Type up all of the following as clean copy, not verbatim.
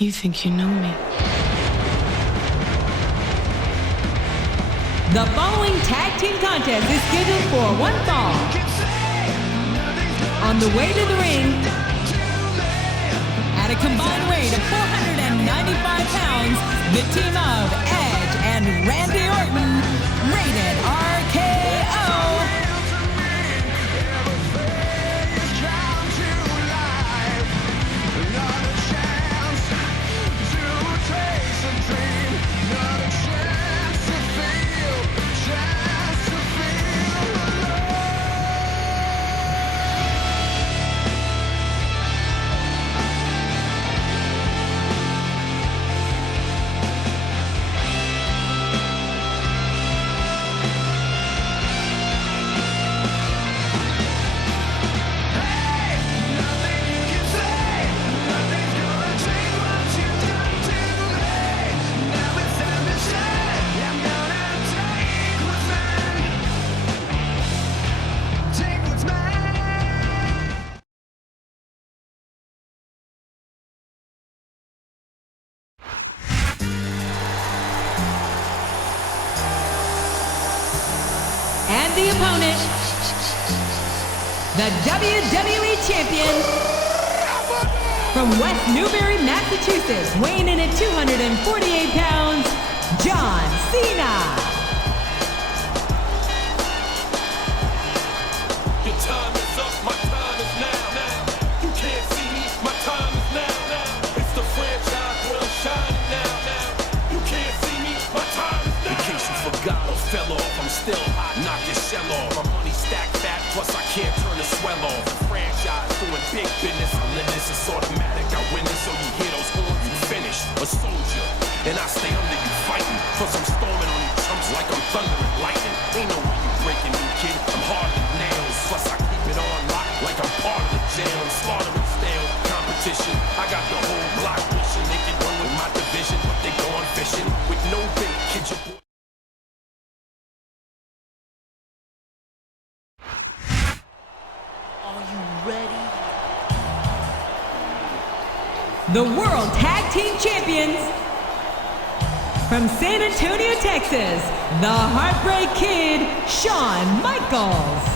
You think you know me? The following tag team contest is scheduled for one fall. On the way to the ring, at a combined weight of 495 pounds, the team of Edge and Randy Orton, Rated RKO. And the opponent, the WWE Champion, from West Newbury, Massachusetts, weighing in at 248 pounds, John Cena. Your time is up, my time is now. You can't see me, my time is now. It's the franchise where I'm shining now. You can't see me, my time is now. In case you forgot or fell off, I'm still hot, knock your shell off. My money stacked fat, plus I can't turn the swell off. The franchise doing big business, I live this, it's automatic. I win this, so you hear those horns, you finished. A soldier, and I stay under you fighting. Plus I'm storming on you chumps like I'm thunder and lightning. Ain't no way you breaking me, kid, I'm hard as nails. Plus I keep it on lock like I'm part of the jail. I'm slaughtering stale competition. I got the whole block wishing they could run with my division, but they gone fishing with no bait, kid, your boy. Are you ready? The World Tag Team Champions, from San Antonio, Texas, the Heartbreak Kid, Shawn Michaels.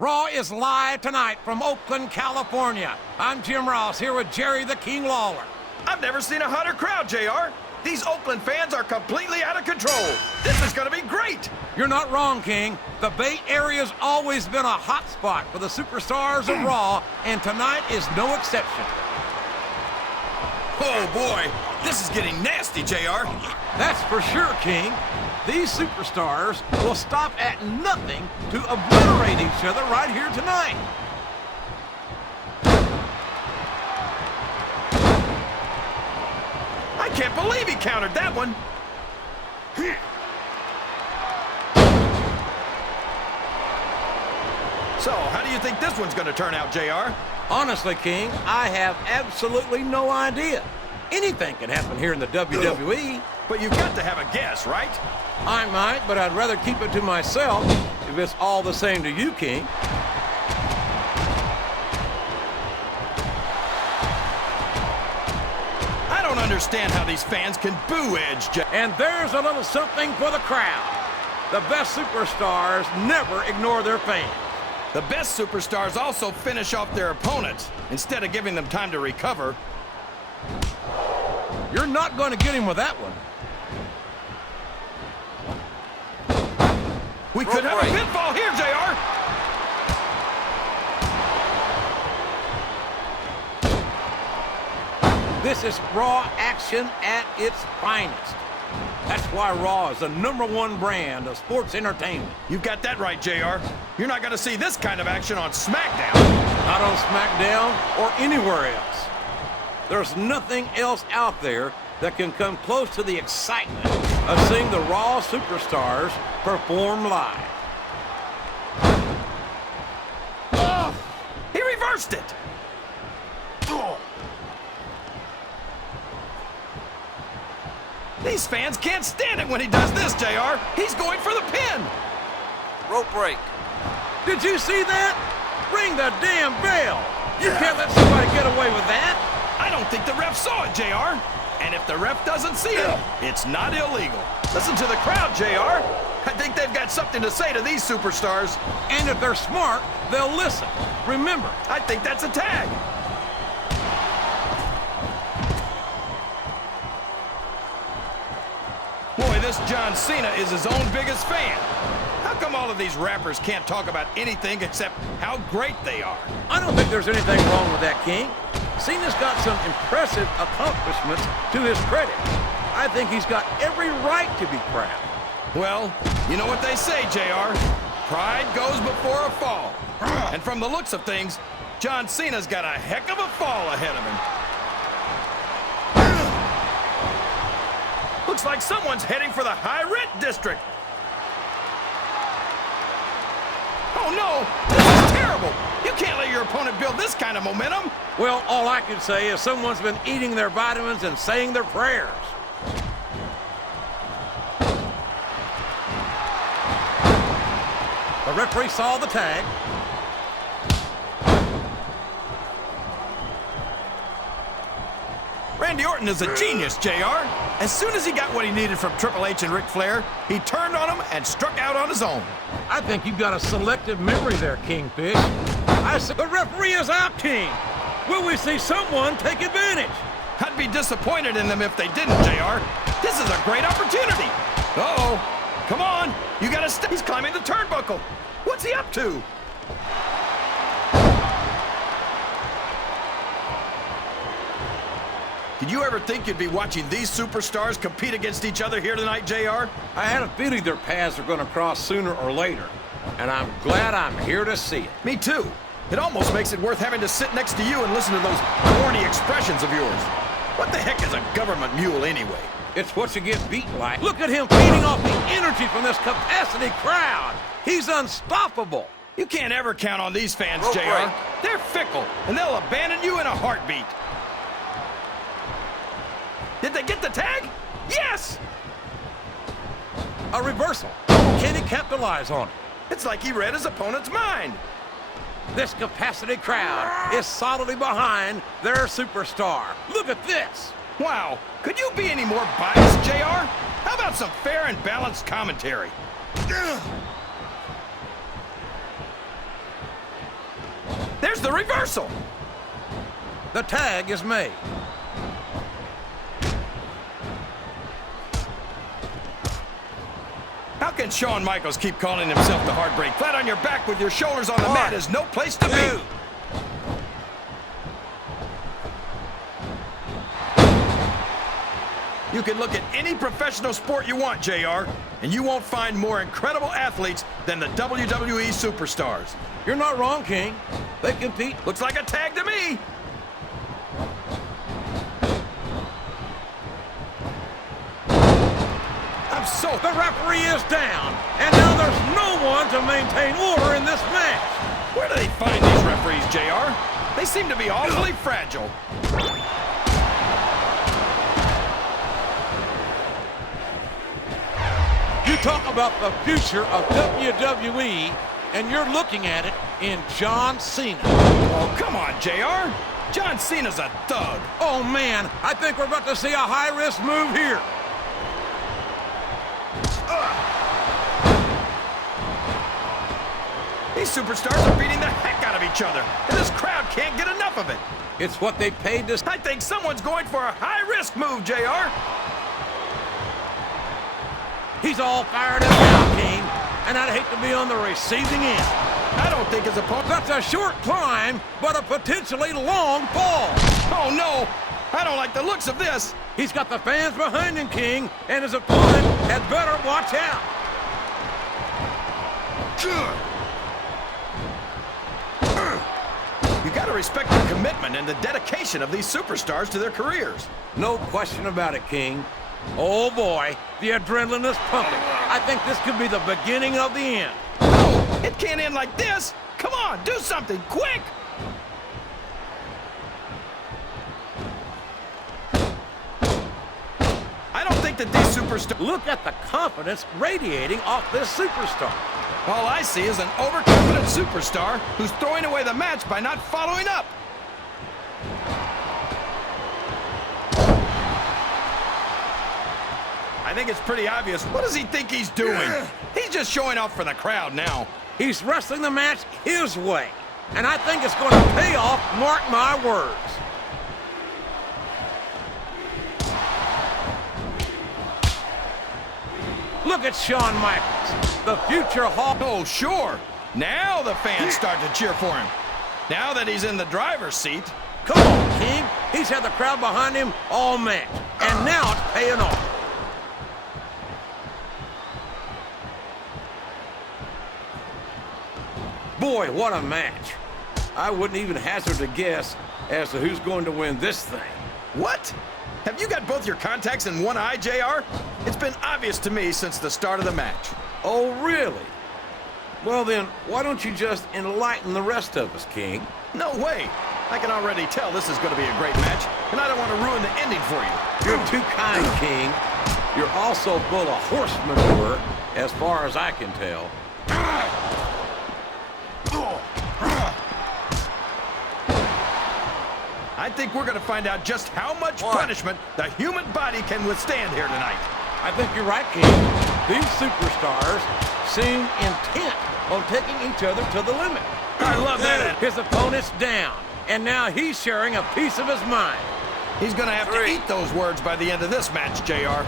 Raw is live tonight from Oakland, California. I'm Jim Ross here with Jerry the King Lawler. I've never seen a hotter crowd, JR. These Oakland fans are completely out of control. This is going to be great. You're not wrong, King. The Bay Area's always been a hot spot for the superstars of Raw, and tonight is no exception. Oh, boy. This is getting nasty, JR. That's for sure, King. These superstars will stop at nothing to obliterate each other right here tonight. I can't believe he countered that one. So, how do you think this one's going to turn out, JR? Honestly, King, I have absolutely no idea. Anything can happen here in the WWE. But you've got to have a guess, right? I might, but I'd rather keep it to myself if it's all the same to you, King. I don't understand how these fans can boo Edge, And there's a little something for the crowd. The best superstars never ignore their fans. The best superstars also finish off their opponents instead of giving them time to recover. You're not going to get him with that one. We could have a pinfall here, JR. This is Raw action at its finest. That's why Raw is the #1 brand of sports entertainment. You've got that right, JR. You're not going to see this kind of action on SmackDown. Not on SmackDown or anywhere else. There's nothing else out there that can come close to the excitement of seeing the Raw superstars perform live. Oh, he reversed it. Oh. These fans can't stand it when he does this, JR. He's going for the pin. Rope break. Did you see that? Ring the damn bell. You can't let somebody get away with that. I don't think the ref saw it, JR. And if the ref doesn't see it, it's not illegal. Listen to the crowd, JR. I think they've got something to say to these superstars. And if they're smart, they'll listen. Remember, I think that's a tag. Boy, this John Cena is his own biggest fan. How come all of these rappers can't talk about anything except how great they are? I don't think there's anything wrong with that, King. Cena's got some impressive accomplishments to his credit. I think he's got every right to be proud. Well, you know what they say, JR. Pride goes before a fall. And from the looks of things, John Cena's got a heck of a fall ahead of him. Looks like someone's heading for the high-rent district. Oh, no! This is terrible! You can't let your opponent build this kind of momentum. Well, all I can say is someone's been eating their vitamins and saying their prayers. The referee saw the tag. Randy Orton is a genius, JR. As soon as he got what he needed from Triple H and Ric Flair, he turned on him and struck out on his own. I think you've got a selective memory there, Kingfish. I said the referee is out, King. Will we see someone take advantage? I'd be disappointed in them if they didn't, JR. This is a great opportunity. Uh-oh. Come on. You gotta stay. He's climbing the turnbuckle. What's he up to? Did you ever think you'd be watching these superstars compete against each other here tonight, JR? I had a feeling their paths are going to cross sooner or later, and I'm glad I'm here to see it. Me too. It almost makes it worth having to sit next to you and listen to those corny expressions of yours. What the heck is a government mule anyway? It's what you get beaten like. Look at him feeding off the energy from this capacity crowd. He's unstoppable. You can't ever count on these fans, Rope JR. break. They're fickle, and they'll abandon you in a heartbeat. Did they get the tag? Yes! A reversal. Can he capitalize on it? It's like he read his opponent's mind. This capacity crowd is solidly behind their superstar. Look at this. Wow, could you be any more biased, JR? How about some fair and balanced commentary? There's the reversal. The tag is made. How can Shawn Michaels keep calling himself the Heartbreak? Flat on your back with your shoulders on the mat is no place to be. You can look at any professional sport you want, JR, and you won't find more incredible athletes than the WWE superstars. You're not wrong, King. They compete. Looks like a tag to me. The referee is down, and now there's no one to maintain order in this match. Where do they find these referees, JR? They seem to be awfully fragile. You talk about the future of WWE, and you're looking at it in John Cena. Oh, come on, JR. John Cena's a thug. Oh, man, I think we're about to see a high-risk move here. These superstars are beating the heck out of each other, and this crowd can't get enough of it. It's what they paid to... I think someone's going for a high-risk move, JR. He's all fired up now, King, and I'd hate to be on the receiving end. I don't think his opponent... That's a short climb, but a potentially long fall. Oh, no. I don't like the looks of this. He's got the fans behind him, King, and his opponent had better watch out. You gotta respect the commitment and the dedication of these superstars to their careers. No question about it, King. Oh, boy, the adrenaline is pumping. I think this could be the beginning of the end. No, it can't end like this. Come on, do something, quick! I don't think that these superstars... Look at the confidence radiating off this superstar. All I see is an overconfident superstar who's throwing away the match by not following up. I think it's pretty obvious. What does he think he's doing? He's just showing off for the crowd now. He's wrestling the match his way, and I think it's going to pay off, mark my words. Look at Shawn Michaels, the future Hall. Oh, sure. Now the fans start to cheer for him. Now that he's in the driver's seat. Come on, King. He's had the crowd behind him all match, and now it's paying off. Boy, what a match. I wouldn't even hazard a guess as to who's going to win this thing. What? Have you got both your contacts in one eye, JR? It's been obvious to me since the start of the match. Oh, really? Well, then, why don't you just enlighten the rest of us, King? No way. I can already tell this is going to be a great match, and I don't want to ruin the ending for you. You're too kind, King. You're also full of horse manure, as far as I can tell. I think we're going to find out just how much punishment the human body can withstand here tonight. I think you're right, King. These superstars seem intent on taking each other to the limit. I love that. His opponent's down, and now he's sharing a piece of his mind. He's going to have to eat those words by the end of this match, JR.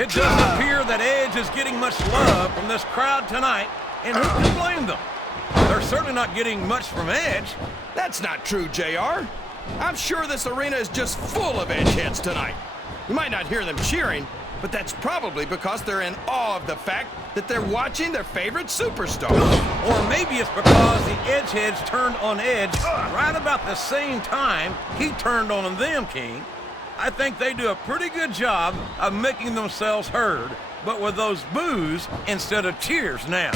It doesn't appear that Edge is getting much love from this crowd tonight, and who can blame them? They're certainly not getting much from Edge. That's not true, JR. I'm sure this arena is just full of Edge heads tonight. You might not hear them cheering, but that's probably because they're in awe of the fact that they're watching their favorite superstar. Or maybe it's because the Edge heads turned on Edge right about the same time he turned on them, King. I think they do a pretty good job of making themselves heard, but with those boos instead of cheers now.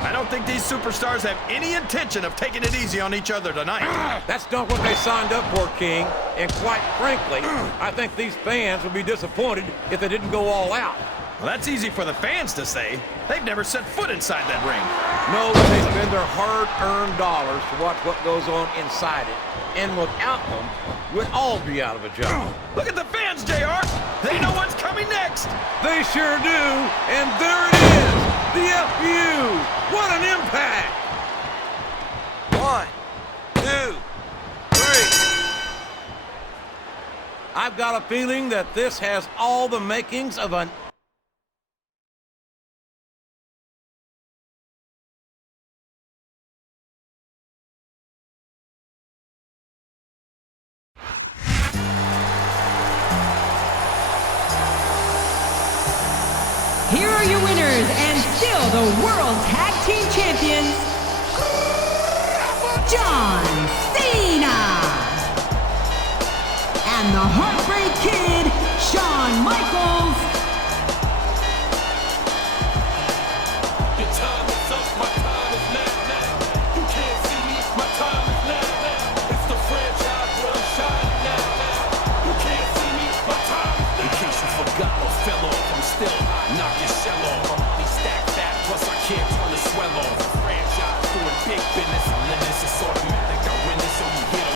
I don't think these superstars have any intention of taking it easy on each other tonight. That's not what they signed up for, King. And quite frankly, I think these fans would be disappointed if they didn't go all out. Well, that's easy for the fans to say. They've never set foot inside that ring. No, they spend their hard-earned dollars to watch what goes on inside it. And without them, we'd all be out of a job. Look at the fans, JR. They know what's coming next. They sure do. And there it is. The FU. What an impact. 1, 2, 3. I've got a feeling that this has all the makings of an... Here are your winners and still the World Tag Team Champions, John Cena and the Heartbreak Kid, Shawn Michaels. Your time is up, my time is now. You can't see me, my time is now. It's the franchise where I'm shining now. You can't see me, my time is now. In case you forgot or fell off, I'm still hot, knock your shell off. My money stacked fat, plus I can't turn the swell off. The franchise doing big business, and then this is sort of